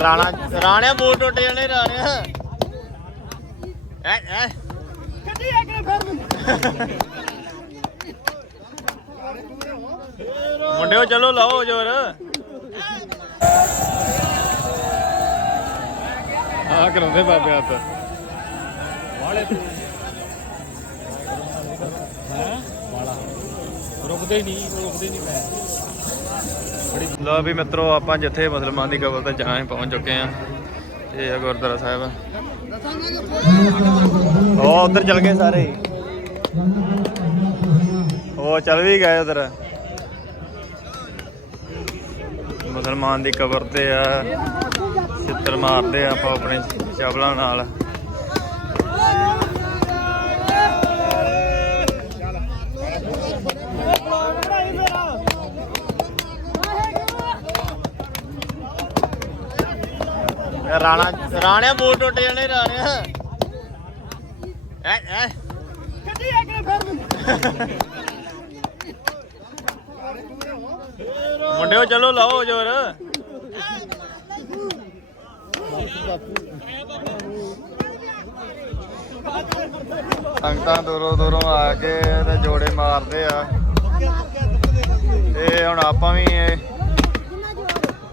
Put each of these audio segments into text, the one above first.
Rana ਰਾਣਿਆ boot ਟੁੱਟ ਜਾਣੇ ਰਾਣਿਆ। ਐ ਐ। ਕੱਢੀ ਅਗਲੇ ਫਿਰ ਮੁੰਡਿਓ ਚਲੋ ਲਾਓ ਜੋਰ। ਆ ਕਰਾਉਂਦੇ ਬਾਬੇ ਹੱਥ। ਰੁਕਦੇ ਨਹੀਂ ਰੁਕਦੇ ਨਹੀਂ ਮੈਂ। ਲੋ ਵੀ ਮਿੱਤਰੋ, ਆਪਾਂ ਜਿੱਥੇ ਮੁਸਲਮਾਨ ਦੀ ਕਬਰ ਤੇ ਜਾਣਾ ਹੈ ਪਹੁੰਚ ਚੁੱਕੇ ਆ ਇਹ ਆ ਗੁਰਦੁਆਰਾ ਸਾਹਿਬ। ਉਹ ਉਧਰ ਚਲ ਗਏ ਸਾਰੇ। ਉਹ ਚੱਲ ਵੀ ਗਏ ਉਧਰ। ਮੁਸਲਮਾਨ ਦੀ ਕਬਰ ਤੇ ਆ ਚਿੱਤਰ ਮਾਰਦੇ ਆ ਆਪਾਂ ਆਪਣੇ ਚਪਲਾਂ ਨਾਲ। ਰਾਣਾ ਰਾਣਿਆ ਬੂਟ ਟੁੱਟ ਜਾਣੇ ਰਾਣਿਆ। ਐ ਐ। ਕੱਢੀ ਅਗਲੇ ਫਿਰ ਮੁੰਡਿਓ ਚਲੋ ਲਾਓ ਜੋਰ। ਸੰਗਤਾਂ ਦੂਰੋਂ ਦੂਰੋਂ ਆ ਕੇ ਤੇ ਜੋੜੇ ਮਾਰਦੇ ਆ। ਇਹ ਹੁਣ ਆਪਾਂ ਵੀ ਇਹ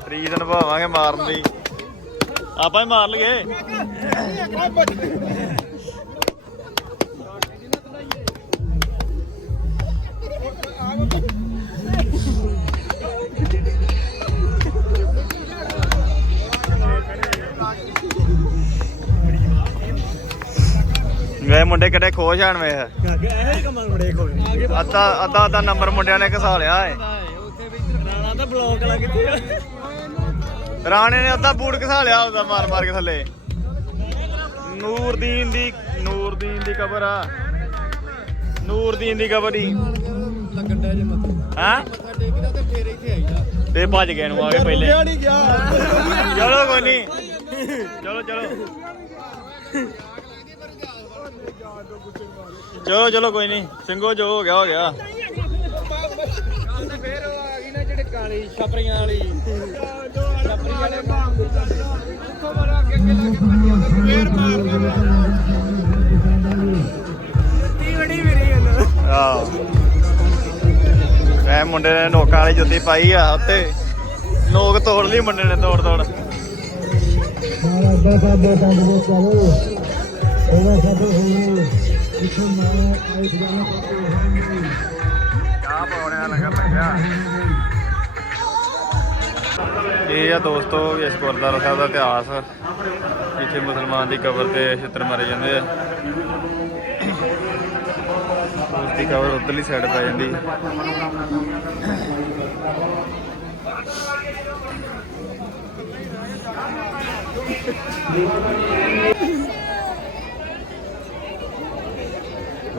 ਰੀਤ ਨਿਭਾਵਾਂਗੇ ਮਾਰਨ ਦੀ ਆਪਾਂ ਹੀ ਮਾਰ ਲਈਏ। ਵੇ ਮੁੰਡੇ ਕਿੱਡੇ ਖੁਸ਼ ਹਨ ਵੇਖ। ਇਹ ਹੀ ਕੰਮਾਂ ਬੜੇ ਕੋਲ ਅੱਧਾ ਅੱਧਾ ਅੱਧਾ ਨੰਬਰ ਮੁੰਡਿਆਂ ਨੇ ਘਸਾ ਲਿਆ ਏ। ਉੱਥੇ ਵੀ ਰਾਣਾ ਤਾਂ ਬਲੌਕ ਲਾ ਕਿੱਥੇ ਰਾਣੇ ਨੇ ਅੱਧਾ ਬੂਟ ਘਸਾ ਲਿਆ ਉਹਦਾ ਮਾਰ ਮਾਰ ਕੇ ਥੱਲੇ। ਨੂਰਦੀਨ ਦੀ ਨੂਰਦੀਨ ਦੀ ਕਬਰ ਆ। ਨੂਰਦੀਨ ਦੀ ਕਬਰ ਹੀ। ਲੱਗਣ ਡਿਆ ਜੇ ਮੱਥਾ ਹਾਂ? ਮੱਥਾ ਟੇਕਦਾ ਤੇ ਫੇਰ ਇੱਥੇ ਆਈਦਾ ਤੇ ਭੱਜ ਗਏ ਨੂੰ ਆ ਗਏ ਪਹਿਲੇ। ਨਹੀਂ ਗਿਆ। ਚਲੋ ਕੋਈ ਨਹੀਂ ਚਲੋ ਚਲੋ। ਚਲੋ ਚਲੋ ਕੋਈ ਨਹੀਂ ਸਿੰਘੋ ਜੋ ਹੋ ਗਿਆ ਹੋ ਗਿਆ। ਫੇਰ ਉਹ ਆ ਗਈ ਨਾ ਜਿਹੜੇ ਕਾਲੀ ਛਪਰੀਆਂ ਵਾਲੀ। ਕੇ ਮਾਰ ਮੇਰੀ ਇਹ ਮੁੰਡੇ ਨੇ ਨੋਕਾਂ ਵਾਲੀ ਜੁੱਤੀ ਪਾਈ ਆ ਉੱਤੇ। ਨੋਕ ਤੋੜ ਲਈ ਮੁੰਡੇ ਨੇ ਤੋੜ ਤੋੜ। ਸਾਡੇ ਪਿੰਡ ਦੇ ਚਲੋ ਉਹਨਾਂ ਸਾਡੇ ਹੋਣੇ ਇੱਥੋਂ ਮਾਰਾ ਆਈ ਜਾਣਾ ਚਾਹ ਪੌੜਿਆਂ ਲਗਾ ਲੱਗਿਆ ਇਹ ਆ ਦੋਸਤੋ ਇਸ ਗੁਰਦੁਆਰਾ ਸਾਹਿਬ ਦਾ ਇਤਿਹਾਸ, ਜਿੱਥੇ ਮੁਸਲਮਾਨ ਦੀ ਕਬਰ ਤੇ ਛਿੱਤਰ ਮਾਰੇ ਜਾਂਦੇ ਆ। ਉਸ ਦੀ ਕਬਰ ਉਧਰਲੀ ਸਾਈਡ ਪੈ ਜਾਂਦੀ।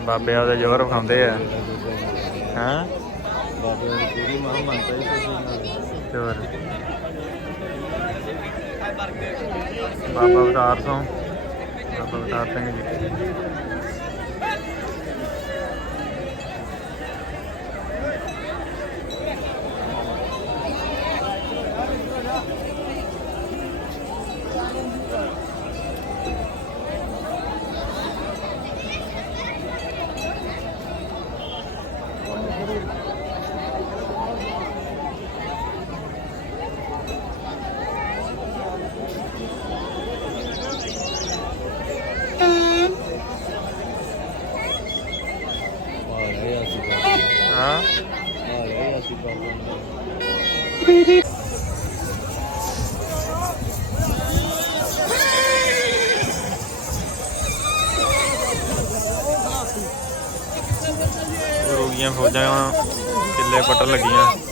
ਬਾਬੇ ਉਹਦੇ ਜ਼ੋਰ ਵਿਖਾਉਂਦੇ ਆ। ਹਾਂ ਬਾਬੇ ਦੀ ਪੂਰੀ ਮਾਂ ਮੰਨਦਾ ਹੀ? ਜ਼ੋਰ ਬਾਬਾ ਅਵਤਾਰ ਸਿੰਘ ਬਾਬਾ ਅਵਤਾਰ ਸਿੰਘ ਜੀ ਹਾਂ ਰੋਗੀਆਂ ਫੌਜਾਂ ਕਿੱਲੇ ਪੱਟਣ ਲੱਗੀਆਂ।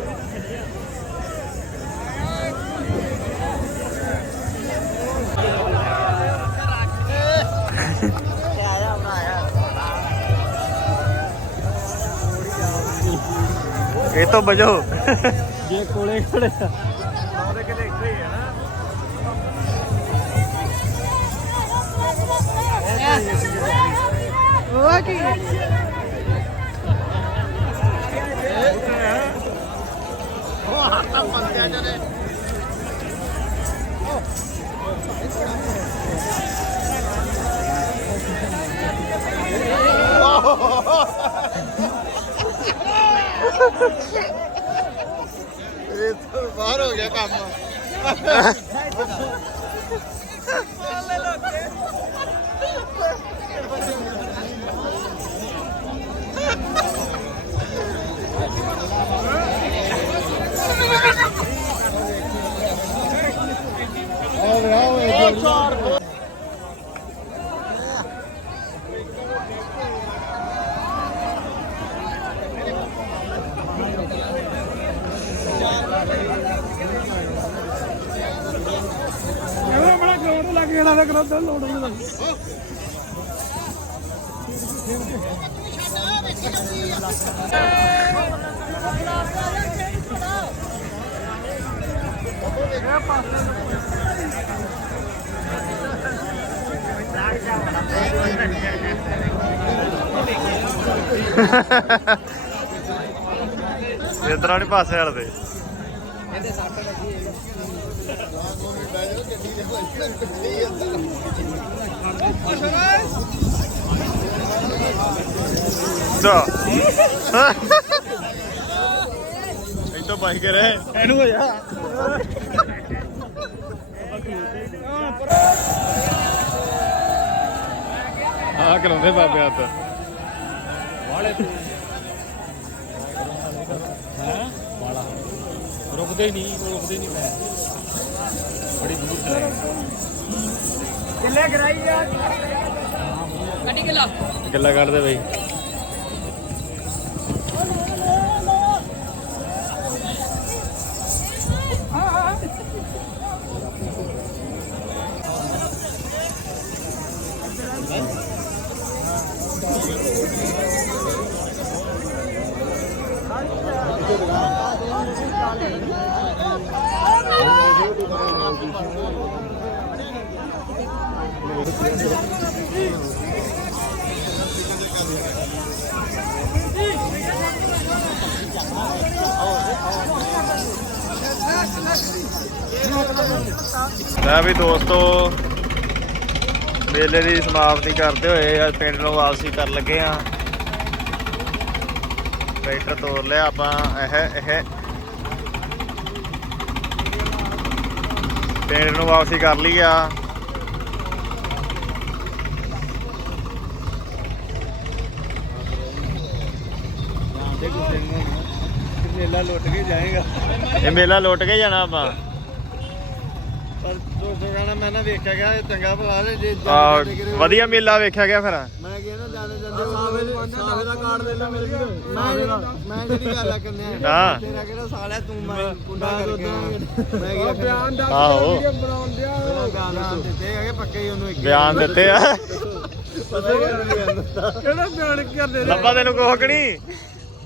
ਇਹ ਤੋਂ ਬਜੋ ਜੇ ਕੋਲੇ ਖੜੇ ਉਹਦੇ ਕਿਤੇ ਇੱਥੇ ਹੀ ਆ ਨਾ ਉਹ ਕੀ ਬਾਹਰ ਹੋ ਗਿਆ ਕੰਮ ਇਹ ਬੜਾ ਗਰਾਊਂਡ ਲੱਗ ਗਿਆ ਨਾ ਗਰਾਊਂਡ ਲੋਡ ਨਹੀਂ। ਲੱਗ ਇਧਰਾਂ ਨਹੀਂ ਪਾਸੇ ਹਲਦੇ ਜਾ। ਇਹ ਤਾਂ ਬਾਈ ਕਰੇ ਇਹਨੂੰ ਹੋ ਜਾ ਆ ਕਰਾਉਂਦੇ ਬਾਬੇ ਹੱਥ। ਰੁਕਦੇ ਨਹੀਂ ਰੁਕਦੇ ਨਹੀਂ ਮੈਂ। ਬੜੀ ਦੂਰ ਚਲੇ ਕਿੱਲੇ ਕਰਾਈ ਜਾ ਕੱਢੀ ਕਿਲਾ? ਗੱਲਾਂ ਕੱਢਦੇ ਬਈ। ਲੈ ਵੀ ਦੋਸਤੋ ਮੇਲੇ ਦੀ ਸਮਾਪਤੀ ਕਰਦੇ ਹੋਏ ਅੱਜ ਪਿੰਡ ਨੂੰ ਵਾਪਸੀ ਕਰਨ ਲੱਗੇ ਆ ਟਰੈਕਟਰ ਤੋੜ ਲਿਆ ਆਪਾਂ, ਇਹ ਇਹ। ਪਿੰਡ ਨੂੰ ਵਾਪਸੀ ਕਰ ਲਈ ਆ। ਮੇਲਾ ਲੁੱਟ ਕੇ ਜਾਏਗਾ। ਇਹ ਮੇਲਾ ਲੁੱਟ ਕੇ ਜਾਣਾ ਆਪਾਂ। ਪਰ ਦੋਸਤੋ ਕਹਿਣਾ ਮੈਂ ਨਾ ਵੇਖਿਆ ਗਿਆ ਇਹ ਚੰਗਾ ਭਲਾ ਜੇ ਜੇ ਆ ਵਧੀਆ ਮੇਲਾ ਵੇਖਿਆ ਗਿਆ ਫਿਰ। ਮੈਂ ਕਿਹਾ ਨਾ ਜਾਂਦੇ ਜਾਂਦੇ ਸਾਵੇ ਸਾਵੇ ਦਾ ਕਾਰਡ ਦੇ ਲੈ ਮੇਰੇ ਵੀਰ ਮੈਂ ਮੈਂ ਜਿਹੜੀ ਗੱਲ ਆ ਕਰਨੇ ਹਾਂ। ਤੇਰਾ ਕਿਹੜਾ ਸਾਲ ਹੈ ਤੂੰ ਮੈਂ ਕੁੰਡਾ ਕਰਕੇ ਆਇਆ। ਮੈਂ ਕਿਹਾ ਬਿਆਨ ਦਾ ਆਹੋ। ਬਣਾਉਣ ਦਿਆ ਬਿਆਨ ਦਿੱਤੇ। ਹੈਗੇ ਪੱਕੇ ਹੀ ਉਹਨੂੰ ਇੱਕ ਬਿਆਨ ਦਿੱਤੇ ਆ। ਪਤਾ ਕਿਹੜਾ ਬਿਆਨ ਕਰਦੇ ਲੱਭਾ ਤੈਨੂੰ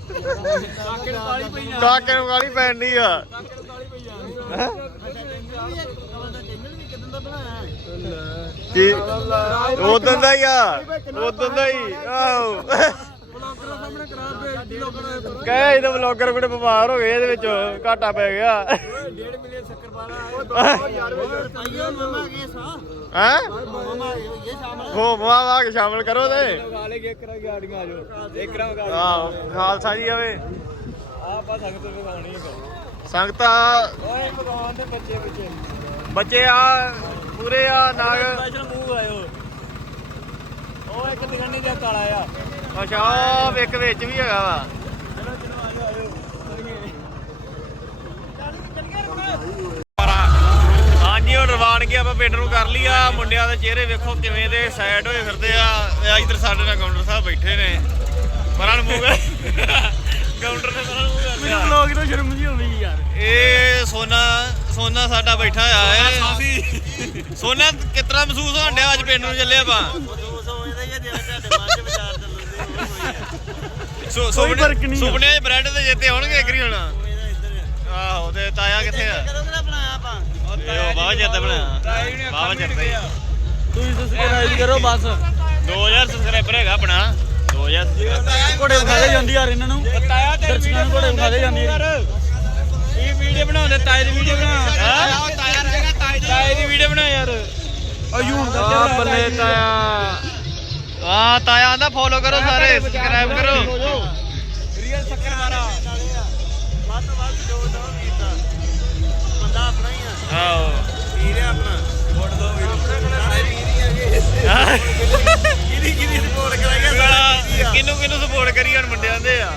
ਕੋਹ ਨਹੀਂ ਕਾਕੇ ਨੂੰ ਗਾਲੀ ਪੈਣ ਦੀ ਆ। ਹੈਂ? ਕੀ? ਉਦੋਂ ਦਾ ਹੀ ਆ। ਉਦੋਂ ਦਾ ਹੀ। ਆਹੋ। ਕਹੇ ਇਹਦਾ ਵਲੌਗਰ ਕੋਲ ਬਿਮਾਰ ਹੋ ਗਏ ਇਹਦੇ ਵਿੱਚ ਘਾਟਾ ਪੈ ਗਿਆ। ਡੇਢ ਮਿਲੀਅਨ ਸ਼ੱਕਰ ਉਹ ਯਾਰ ਆਈਓ ਮਮਾ ਕੇ ਸਾ ਹੈ? ਮਮਾ ਇਹ ਸ਼ਾਮਲ ਹੋ ਮਵਾ ਵਾ ਕੇ ਸ਼ਾਮਲ ਕਰੋ ਤੇ। ਵਾਲੇ ਕੇ ਕਰਾ ਗਾੜੀਆਂ ਆ ਜਾਓ। ਇੱਕ ਰਾਂ ਆਹ ਖਾਲਸਾ ਜੀ ਆਵੇ ਆਪਾਂ ਸੰਗਤ ਵਿਖਾਉਣੀ ਹੈ ਸੰਗਤਾਂ ਓਏ ਭਗਵਾਨ ਦੇ ਬੱਚੇ ਬੱਚੇ। ਬੱਚੇ ਆ ਪੂਰੇ ਆ ਨਾਗ। ਸਪੈਸ਼ਲ ਮੂੰਹ ਆਇਓ ਇੱਕ ਦਿਗਣੀ ਜਿਹਾ ਕਾਲਾ ਆ। ਅੱਛਾ ਉਹ ਇੱਕ ਵਿੱਚ ਵੀ ਹੈਗਾ ਵਾ। ਚਲੋ ਚਲੋ ਆਇਓ ਆਇਓ ਹਾਂਜੀ ਹੁਣ ਰਵਾਨਗੀ ਬਣ ਗਈ ਆਪਾਂ ਪਿੰਡ ਨੂੰ ਕਰ ਲਈ ਆ। ਮੁੰਡਿਆਂ ਦੇ ਚਿਹਰੇ ਵੇਖੋ ਕਿਵੇਂ ਦੇ ਸਾਈਡ ਹੋਏ ਫਿਰਦੇ ਆ। ਇਹ ਇੱਧਰ ਸਾਡੇ ਨਾਲ ਕਾਊਂਟਰ ਸਾਹਿਬ ਬੈਠੇ ਨੇ। ਪਰਾਂ ਨੂੰ ਮੂੰਹ ਕਰ। ਕਾਊਂਟਰ ਤੇ ਪਰਾਂ ਨੂੰ ਮੂੰਹ ਕਰਦੇ ਆ ਲੋਕ ਤਾਂ ਸ਼ਰਮ ਜੀ ਹੋਣੀ ਯਾਰ। ਇਹ ਸੋਨਾ ਸੋਨਾ ਸਾਡਾ ਬੈਠਾ ਆ ਸੋਨਾ ਕਿਤਨਾ ਮਹਿਸੂਸ ਹੋਣ ਡਿਆ ਅੱਜ ਪਿੰਡ ਨੂੰ ਚੱਲੇ ਆਪਾਂ? ਸੋ ਸੁਪਨੇ ਫ਼ਰਕ ਨਹੀਂ ਆ। ਸੁਪਨੇ ਬ੍ਰੈਡ ਤੇ ਜਿੱਤੇ ਹੋਣਗੇ ਇੱਕ ਹੀ ਹੁਣ। ਆਹੋ ਤੇ ਤਾਇਆ ਕਿੱਥੇ ਆ? ਇਹ ਉਹ ਬਾਬਾ ਜਿੱਤ ਬਣਾਇਆ। ਬਾਬਾ ਜਿੱਤੇ ਤੁਸੀਂ ਸਬਸਕ੍ਰਾਈਬ ਕਰੋ ਬਸ। 2000 ਸਬਸਕ੍ਰਾਈਬਰ ਹੈਗਾ ਆਪਣਾ। 2000 subscriber। ਘੋੜੇ ਵਿਖਾਦੇ ਜਾਂਦੀ ਯਾਰ ਇਹਨਾਂ ਨੂੰ। ਤਾਇਆ ਤੇ ਦਰਸ਼ਕਾਂ ਨੂੰ ਘੋੜੇ ਵਿਖਾਦੇ ਜਾਂਦੀ ਇਹ ਵੀਡੀਓ ਬਣਾਉਂਦੇ ਤਾਏ ਦੀ ਵੀਡੀਓ ਬਣਾ। ਹੈਂ? ਤਾਏ ਦੀ ਵੀਡੀਓ। ਬਣਾ ਯਾਰ। ਅਯੂਨ ਦਾ ਆ ਬੱਲੇ ਤਾਇਆ। ਆ ਤਾਇਆ ਆਂਦਾ ਫੋਲੋ ਕਰੋ ਸਾਰੇ ਸਬਸਕ੍ਰਾਈਬ ਕਰੋ। ਰੀਅਲ ਸ਼ੱਕਰ ਮਾਰਾ ਵੱਧ ਵੱਧ ਜੋਰ ਦੋ ਕੀਤਾ ਬੰਦਾ ਆਪਣਾ ਹੀ ਆ। ਆਓ ਵੀਰ ਆਪਣਾ। ਵੋਟ ਦੋ ਵੀਰ। ਸਾਰੇ ਵੀਰ ਹੀ ਹੈਗੇ ਕਿਹਦੀ ਕਿਹਦੀ ਸਪੋਰਟ ਕਰਾਂਗੇ ਸਾਰਾ ਕਿਹਨੂੰ ਕਿਹਨੂੰ ਸਪੋਰਟ ਕਰੀ ਹੁਣ ਮੁੰਡਿਆਂ ਦੇ ਆ?